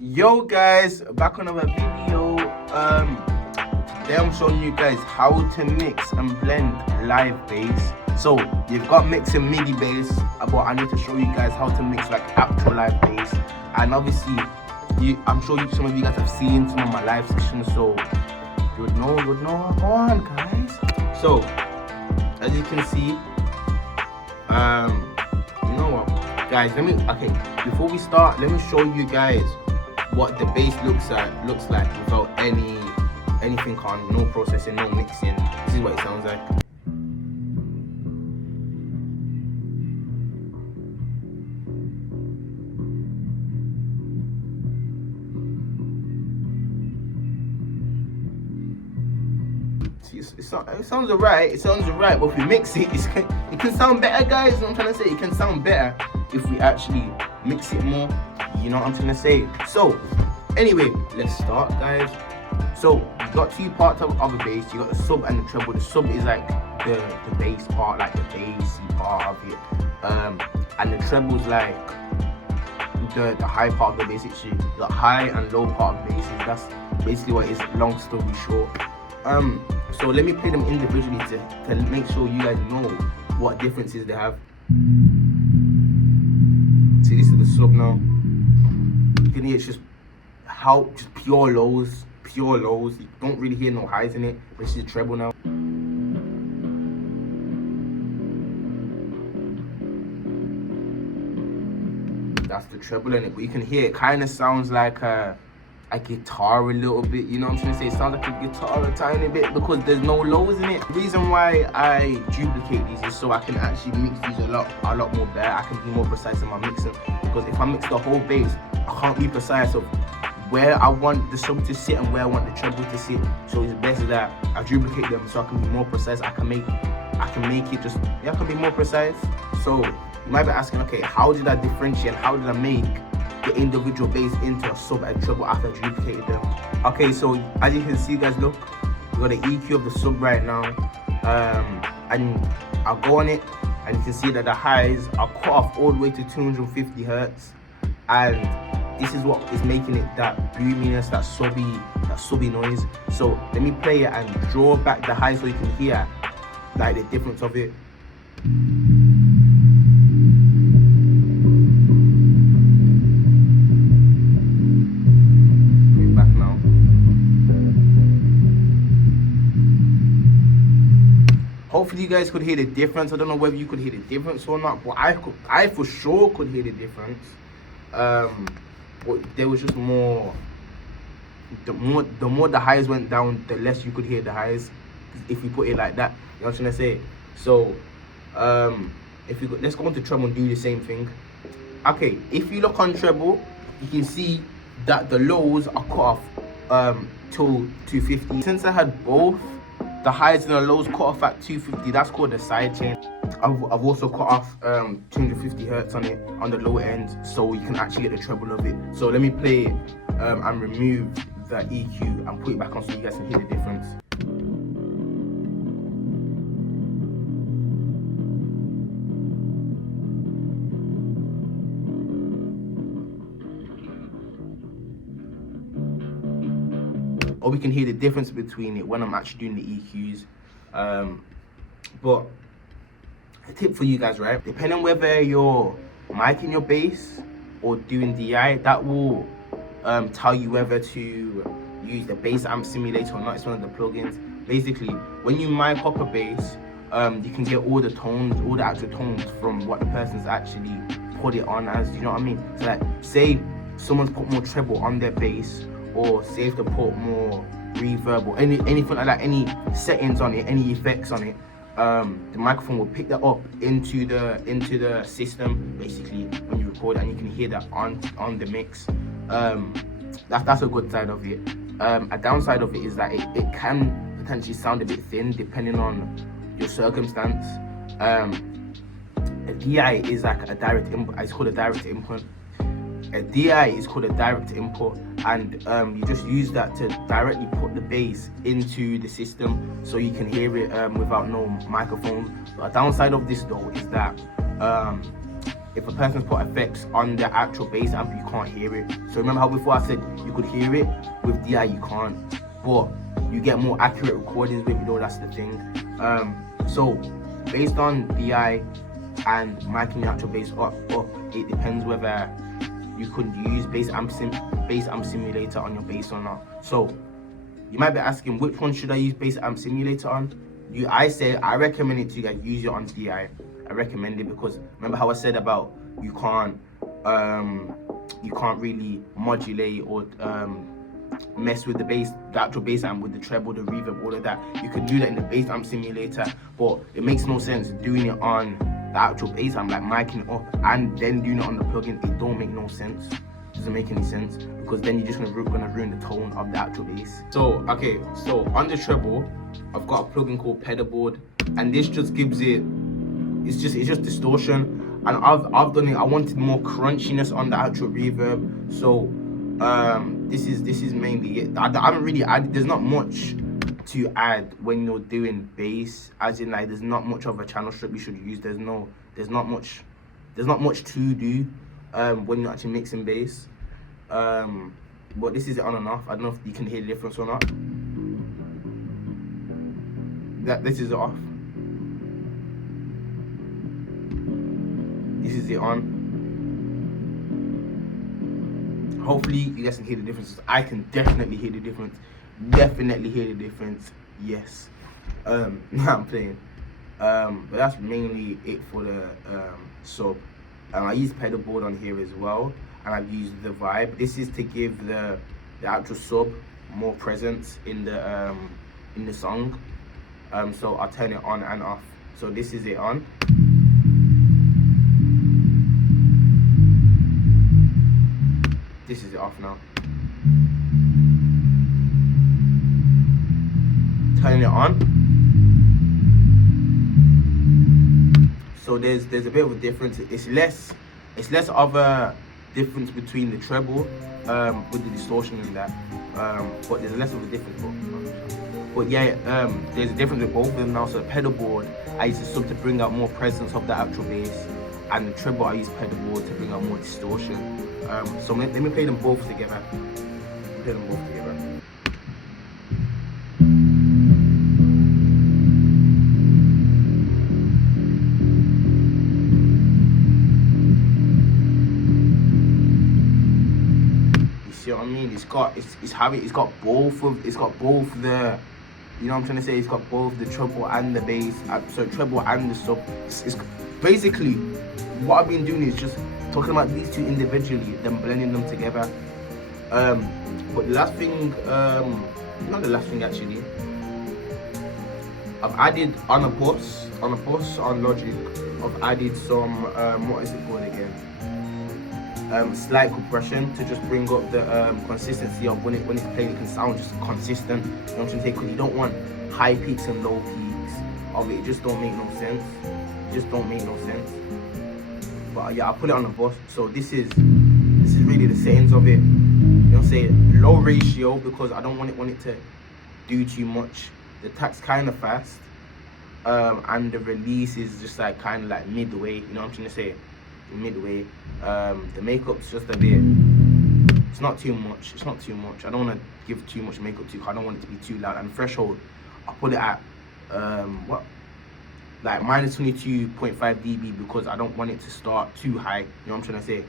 Yo guys, back on another video. Today I'm showing you guys how to mix and blend live bass. So you've got mix and MIDI bass, but I need to show you guys how to mix like actual live bass. And obviously, I'm sure some of you guys have seen some of my live sessions, so you would know what's going on, guys. So as you can see, you know what, guys? Before we start, let me show you guys what the bass looks like without anything on, no processing, no mixing. This is what it sounds like. See, it sounds alright. It sounds alright, but if we mix it, it can sound better, guys. You know what I'm trying to say? It can sound better if we actually mix it more. You know what I'm trying to say? So, anyway, let's start, guys. So, you got two parts of a bass. You got the sub and the treble. The sub is like the bass part, like the bassy part of it. And the treble's like the high part of the bass. Actually, the high and low part of the bass. That's basically what it is. Long story short. So let me play them individually to make sure you guys know what differences they have. See, this is the sub now. You can hear it's just pure lows. You don't really hear no highs in it. This is treble now. That's the treble in it, but you can hear it kind of sounds like a guitar a little bit. You know what I'm trying to say? It sounds like a guitar a tiny bit because there's no lows in it. The reason why I duplicate these is so I can actually mix these a lot more better. I can be more precise in my mixing, because if I mix the whole bass, I can't be precise of where I want the sub to sit and where I want the treble to sit. So it's best that I duplicate them so I can be more precise. I can make it just, I can be more precise. So you might be asking, okay, how did I differentiate? How did I make the individual bass into a sub and treble after I duplicated them? Okay, so as you can see, guys, look, we got the EQ of the sub right now, and I'll go on it, and you can see that the highs are cut off all the way to 250 hertz, and this is what is making it that boominess, that subby noise. So let me play it and draw back the highs so you can hear like the difference of it. Hopefully you guys could hear the difference. I don't know whether you could hear the difference or not, but I for sure could hear the difference. But there was just more. The more the highs went down, the less you could hear the highs. If you put it like that, you know what I'm trying to say. So, let's go on to treble and do the same thing. Okay, if you look on treble, you can see that the lows are cut off till 250. Since I had both the highs and the lows cut off at 250, that's called the side chain. I've also cut off 250 hertz on it on the lower end, so you can actually get the treble of it. So let me play it and remove the EQ and put it back on so you guys can hear the difference. Or we can hear the difference between it when I'm actually doing the EQs. But a tip for you guys, right? Depending on whether you're micing your bass or doing DI, that will tell you whether to use the bass amp simulator or not. It's one of the plugins. Basically, when you mic up a bass, you can get all the tones, all the actual tones from what the person's actually put it on as. You know what I mean? So like, say someone's put more treble on their bass, or say if they put more reverb or anything like that, any settings on it, any effects on it, the microphone will pick that up into the system basically when you record it, and you can hear that on the mix. That's a good side of it. A downside of it is that it can potentially sound a bit thin depending on your circumstance. A DI is like a direct input. It's called a direct input. A DI is called a direct input, and you just use that to directly put the bass into the system so you can hear it without no microphone. But a downside of this though is that if a person's put effects on the actual bass amp, you can't hear it. So remember how before I said you could hear it? With DI you can't, but you get more accurate recordings with it, though. That's the thing. So based on DI and miking the actual bass up, it depends whether you could use bass amp simulator on your bass or not. So you might be asking, which one should I use bass amp simulator on? I recommend it to you guys use it on DI. I recommend it because remember how I said about you can't really modulate or mess with the actual bass amp with the treble, the reverb, all of that. You can do that in the bass amp simulator, but it makes no sense doing it on the actual bass amp, like miking it up and then doing it on the plugin. It don't make no sense. It doesn't make any sense because then you're just gonna ruin the tone of the actual bass. So okay, so on the treble, I've got a plugin called Pedalboard, and this just gives it. It's just distortion, and I've done it. I wanted more crunchiness on the actual reverb, so this is mainly it. I haven't really added. There's not much to add when you're doing bass, as in like there's not much of a channel strip you should use. There's not much to do when you're actually mixing bass. But this is it on and off. I don't know if you can hear the difference or not. This is it off. This is it on. Hopefully you guys can hear the difference. I can definitely hear the difference. Yes. Now I'm playing. But that's mainly it for the sub. I use Pedalboard on here as well, and I've used the Vibe. This is to give the actual sub more presence in the song. So I'll turn it on and off. So this is it on. This is it off now. Turning it on. So there's a bit of a difference. It's less of a difference between the treble with the distortion in that. But there's less of a difference. But yeah, there's a difference with both of them now. So the Pedalboard, I use the sub to bring out more presence of the actual bass, and the treble I use Pedalboard to bring out more distortion. So let me play them both together. Play them both together. You see what I mean? It's got both the, you know what I'm trying to say? It's got both the treble and the bass. So treble and the sub. It's basically what I've been doing is just talking about these two individually, then blending them together. But the last thing, not the last thing actually, I've added on a bus on Logic, I've added some, what is it called again? Slight compression to just bring up the consistency of when it's played, it can sound just consistent. You know what I'm trying to say? Because you don't want high peaks and low peaks of it. It just don't make no sense. But yeah, I'll put it on the bus. So this is really the settings of it. You know what I'm saying? Low ratio because I don't want it to do too much. The attack's kind of fast, and the release is just like kind of like midway. You know what I'm trying to say? Midway. The makeup's just a bit. It's not too much. I don't want to give too much makeup to. I don't want it to be too loud. And threshold, I put it at like minus 22.5 dB because I don't want it to start too high. You know what I'm trying to say?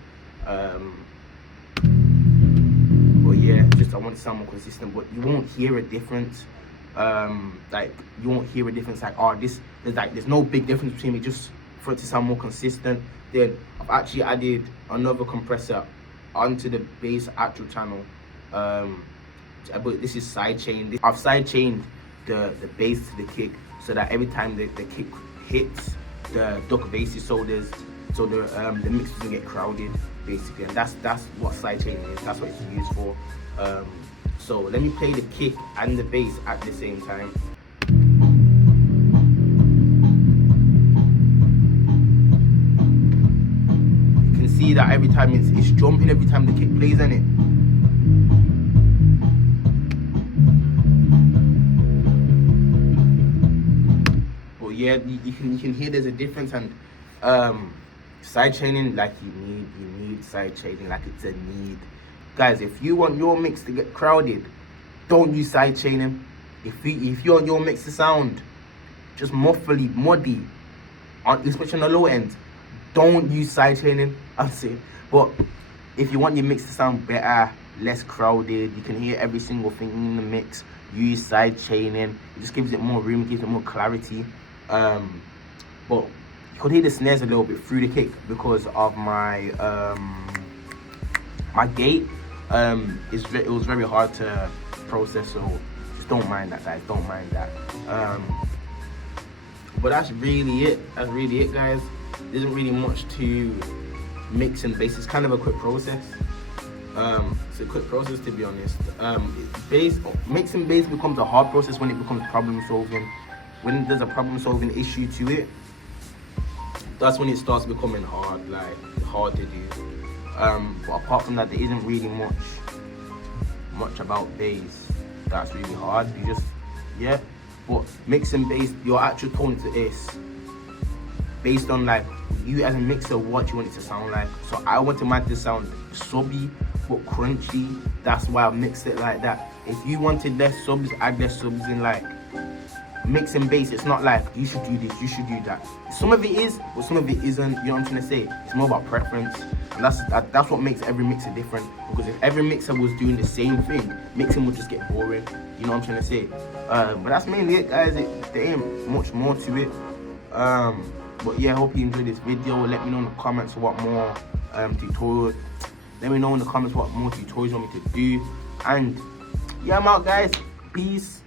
But yeah, just I want it to sound more consistent. But you won't hear a difference. Like you won't hear a difference. Like there's no big difference between it. Just for it to sound more consistent. Then I've actually added another compressor onto the bass actual channel. But this is sidechain. I've sidechained the bass to the kick so that every time the kick hits the duck basses, so the mix doesn't get crowded basically, and that's what sidechaining is. That's what it's used for. So let me play the kick and the bass at the same time. You can see that every time it's jumping every time the kick plays, isn't it? Yeah, you can hear there's a difference, and Side chaining like you need side chaining like it's a need. Guys, if you want your mix to get crowded, don't use side chaining. If you want your mix to sound just muffly, muddy, especially on the low end, don't use side chaining. I'm saying, but if you want your mix to sound better, less crowded, you can hear every single thing in the mix, use side chaining. It just gives it more room, gives it more clarity. But you could hear the snares a little bit through the kick because of my my gate. It was very hard to process, so just don't mind that, guys. Don't mind that. But that's really it. That's really it, guys. There isn't really much to mix and bass. It's kind of a quick process. It's a quick process, to be honest. Mixing bass becomes a hard process when it becomes problem solving. When there's a problem solving issue to it, that's when it starts becoming hard to do. But apart from that, there isn't really much about bass that's really hard. You just, yeah. But mixing bass, your actual tone to is based on like you as a mixer, what you want it to sound like. So I wanted mine to sound subby but crunchy. That's why I mixed it like that. If you wanted less subs, add less subs in. Like mixing bass, it's not like you should do this, you should do that. Some of it is, but some of it isn't. You know what I'm trying to say? It's more about preference, and that's what makes every mixer different. Because if every mixer was doing the same thing, mixing would just get boring. You know what I'm trying to say? But that's mainly it, guys. There ain't much more to it. But yeah, I hope you enjoyed this video. Let me know in the comments what more tutorials. Let me know in the comments what more tutorials you want me to do. And yeah, I'm out, guys. Peace.